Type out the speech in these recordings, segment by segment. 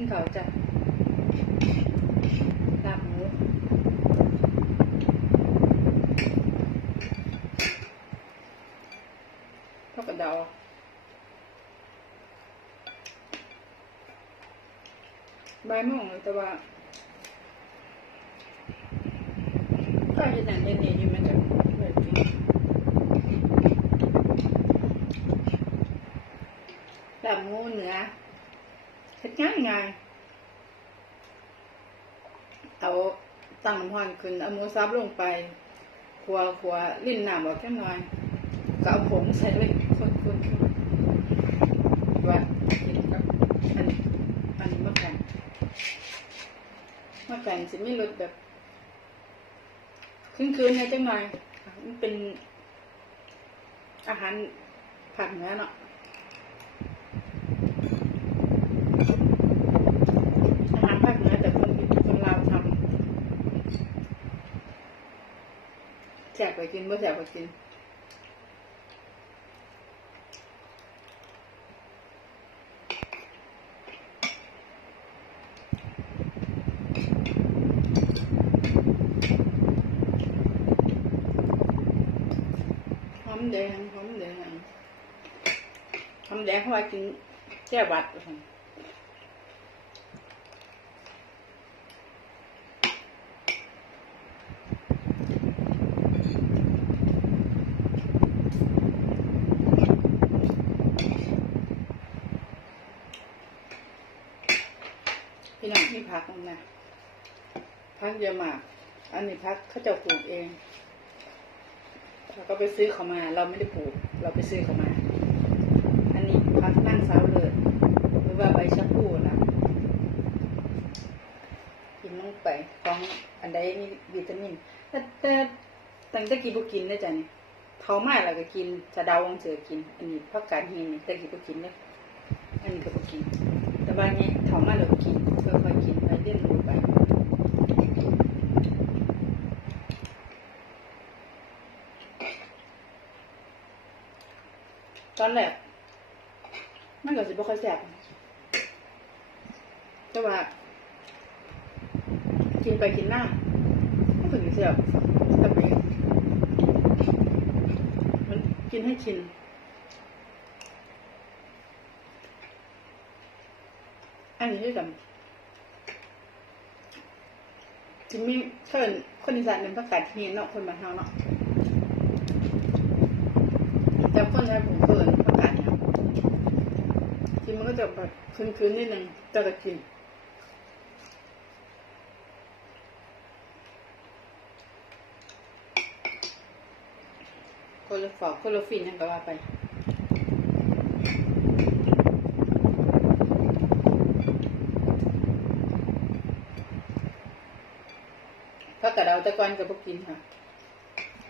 กินเขาจ้ะลาบหมูทอดกระเดาใบายโมองเลยแต่ว่าก็เห็นหนังเย็นๆอยู่มันจะเปิดกินลาบหมูเหนือ เฮ็ดง่ายง่ายเอาตั้งน้ำร้อนขึ้นเอาหมูซับลงไปขัวขัวลิ้นหน้ำออกแค่หน่อยก็เอาผงใส่เลยคนๆว่ากินกับอันอันนี้มะแขงมะแขงจะไมีรสแบบคืนๆในจังหน่อยมันเป็นอาหารผัดเนื้อเนาะ อาหารภาคเหนือแต่คนคนลาวทำแจ กไปกินบ่แจกไปกินหอมแดงหอมแดงหอมแดงเขาว่ากินแก้หวัดค่ะ พักนะพักเยอะมาก อันนี้พักเขาจะปลูกเองเราก็ไปซื้อเขามา เราไม่ได้ปลูก เราไปซื้อเขามา อันนี้พักนั่งเสาเลยหรือว่าใบชะพูนะกินลงไปของอันใดมีวิตามิน แต่แต่ตั้งแต่กินบุกินได้จ้ะนี่เท่ามาแล้วก็กินสะเดาวงเสือกิน อันนี้พักการหินแต่กินบุกินเนี่ยอันนี้ก็บุกิน แต่ว่านี่ยเท่ามาแล้วก็กินไปเรียนรู้ไป ตอนแรกมันก็สิบ่ค่อยแซ่บแต่ว่า กินไปกินหน้ามันก็สิแซ่บแซ่บไปมันกินให้ชินอันนี้ด้วยกันจิมมี่เพิ่นคนอีสานเป็นประกาทีเนาะคนบ้านเฮาเนาะ แต่คนไทยผมเพิ่นประกาศเนี่ยกินมันก็จะแบบคืนๆนิดนึงแต่ก็กินคนละฝอกคนละฟินนั่นก็ว่าไปถ้ากระเดาต่ก่อนก็บ่กินค่ะ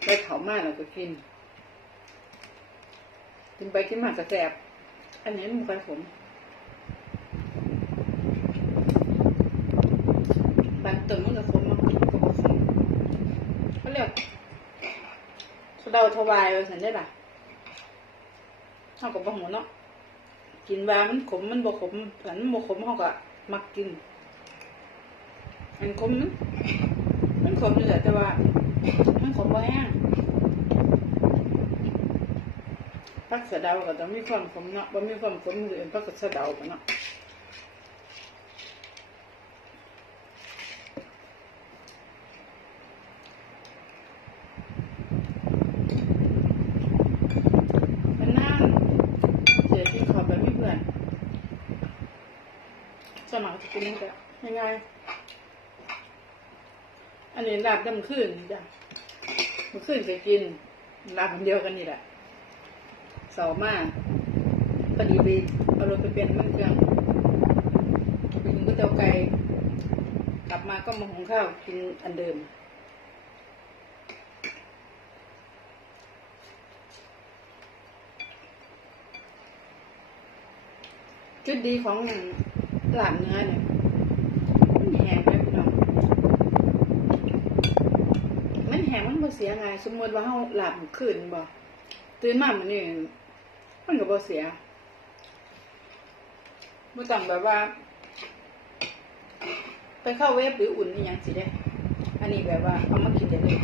ไปเผามากเราก็กิน กินไปกินมากก็แสบ อันนี้มันไปขมบางตึงมันก็ขมบางตึงก็บ่ขมเขาเรียกสะเดาทวายว่าสันได้ปะเขาก็บ่หัวเนาะ กินว่ามันขมมันบ่ขมอันมันบ่ขมเขาก็มักกิน อันขมนมันขมอยู่แหละแต่ว่า มันขมบ่แห้ง พักสะเดาก็ต้องมีความขมเนาะบ่มีความขมมันอื่นพักสะเดากันเนาะมันนั่งเสียที่ขอบแบบมีเพื่อนสมัครจะกินแต่ยังไง อันนี้ลาบดำขึ้นจ้ะมันขึ้นจะกินลาบคนเดียวกันนี่แหละ เสามากพอดีไปเอารถไปเปลี่ยนมันเครื่องไปกินก๋วยเตี๋ยวไก่กลับมาก็มาหุงข้าวกินอันเดิมจุดดีของหลาบเนื้อเนี่ยมันแห้งไหมพี่น้องมันแห้งมันบ่เสียไงสมมติว่าเฮาหลับคืนบ่ตื่นมามันนี่ มันก็บ่เสียบ่ต้องแบบว่า ไปเข้าเวฟหรืออุ่นนี่ยังสิได้ อันนี้แบบว่าเอามากินได้เลย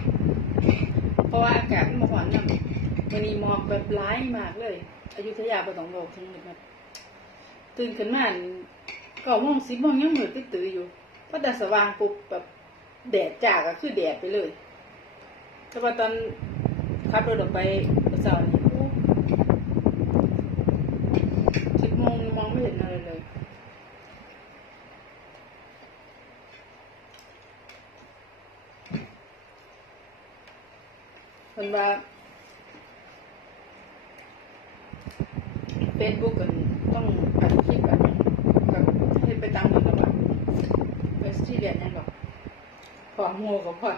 เพราะว่าอากาศมันร้อนนะวันนี้หมอกแบบร้ายมากเลยอยุธยาไปต้องโลกทั้งหมดนตื่นขึ้นมาเก้าโมงสิบโมงยังมืดตื้ออยู่พระแต่สว่างปุ๊บแบบแดดจ้าก็คือแดดไปเลยแต่ว่าตอนขับรถออกไปเมื่อเช้านี้โอ้สิบโม งมองไม่เห็นอะไรเลย คนว่าเฟซบุ๊กกันต้องอัดคลิปแบบแบบให้ไปตามมันแล้วแบบไปที่เรียนยังหรอกขอโง่กับพ่อ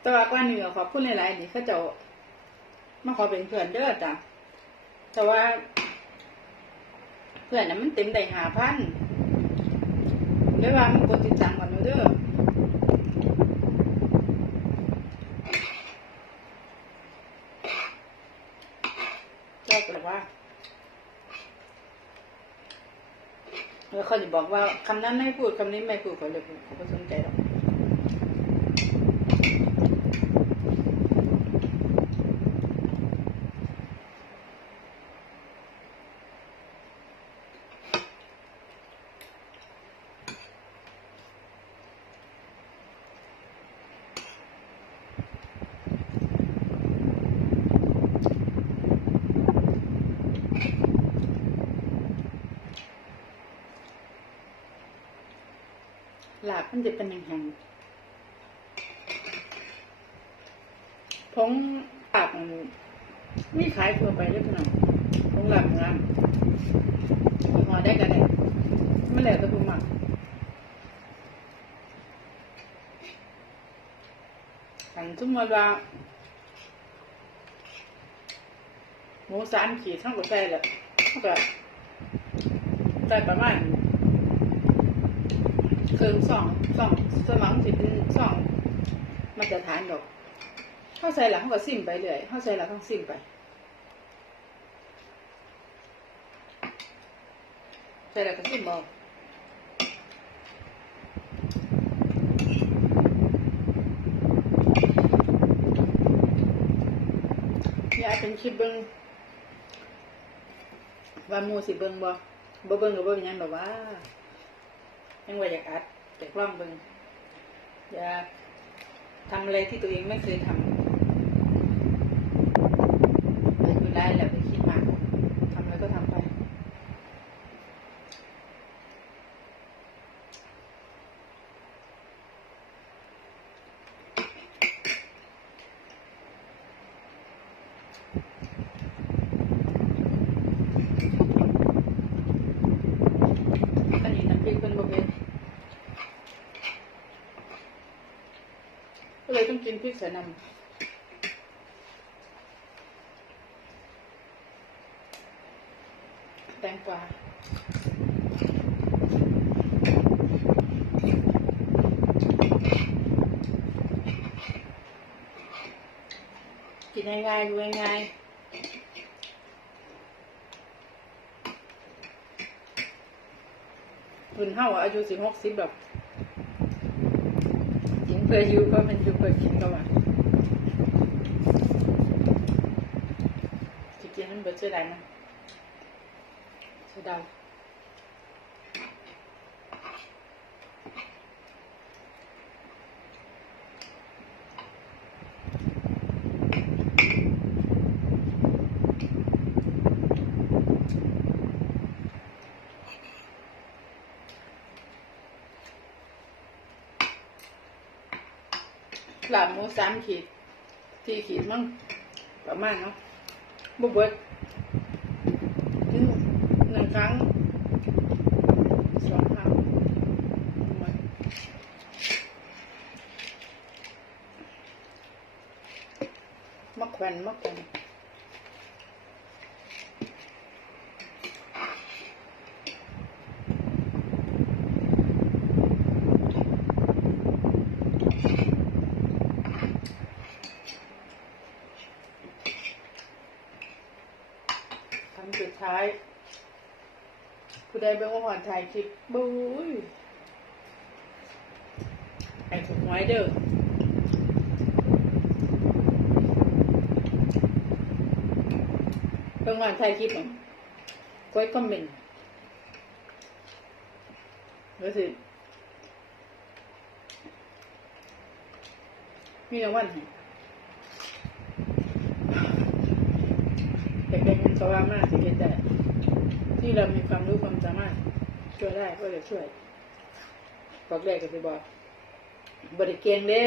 แต่ว่าก่อนหนึ่งขอบคุณหลายๆนี่เขาจะมาขอเป็นเพื่อนเด้อจ้ะแต่ว่า พื่อนน่ะมันเต็มได้หาพันเลยว่ามันกดติดตามกันอนเด้อเจ้าก็เลยว่าแล้วเขาจะบอกว่าคำนั้นไม่พูดคำนี้ไม่พูดเขาเลยเขาสนใจหรอก มันจะเป็นแห้งๆผงหลาบมีขายทั่วไปเรื่อยผงหลาบนะหอได้กันเลยไม่แล้วแต่ผู้มักอันสมมติว่าหมูสามขีดเท่ากับใส่แหละเท่ากับใส่ประมาณ คือสองสองสมองสิเป็นสองมาตรฐานดอกเข้าใจหลังก็ซิมไปเรื่อยเข้าใจหลังต้องซิมไปใจหลังก็ซิมบอกยายเป็นคลิปเบิ้งว่ามูสิเบิ้งบ่บ่เบิ้งก็บ่เป็นหยังดอกว่า ยังว่าอยากอัดอยากลองเบิงอยากทำอะไรที่ตัวเองไม่เคยทำอายุได้แล้วไปคิดมากทำอะไรก็ทำไป อันนี้น้ำพริกเป็นบะเพ็ด ก็เลยต้องกินพริกสนำแตงกวากินง่ายๆดูง่ายๆรุ่นเฮาอายุสิบหกสิบแบบกินเพื่ ออยู่ก็มันอยู่เพื่อกินก็ว่าจะกินมันเบิดเสียดายนะเสียดา หลาบหมูสามขีดสี่ขีดมั้งประมาณเนาะบุบเบิดหนึ่งครั้งสองครั้งมะมักแขวนมักแขวนคำสุดท้าย ผู้ ใดเบิ่งว่าหอนถ่ายคลิปบุ้ยไว้เด้อเพิ่งวันไทยคลิปมั้งกดคอมเมนต์รู้สึกมีรางวัลให้แต่เป็นเงินสวามากที่เห็นได้ ที่เรามีความรู้ความสามารถช่วยได้ก็เลยช่วยบอกได้ก็ไปบอกบริเกงเด้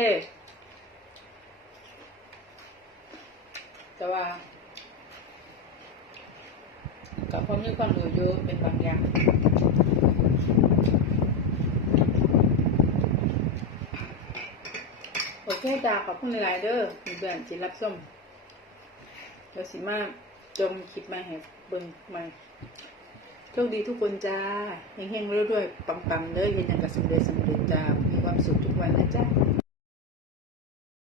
แต่ว่ากับความมีความรู้อยู่เป็นบางอย่างโอเคจ้าขอบคุณหลายๆเด้อมีเบื่อนจิรับส้มเดี๋ยวสิมาจมคลิปมาให้เบิ่งใหม่ โชคดีทุกคนจ้าเฮงๆเรื่อยๆปังๆเลยเย็นอย่างกับสำเร็จสำเร็จจ้ามีความสุขทุกวันนะจ้า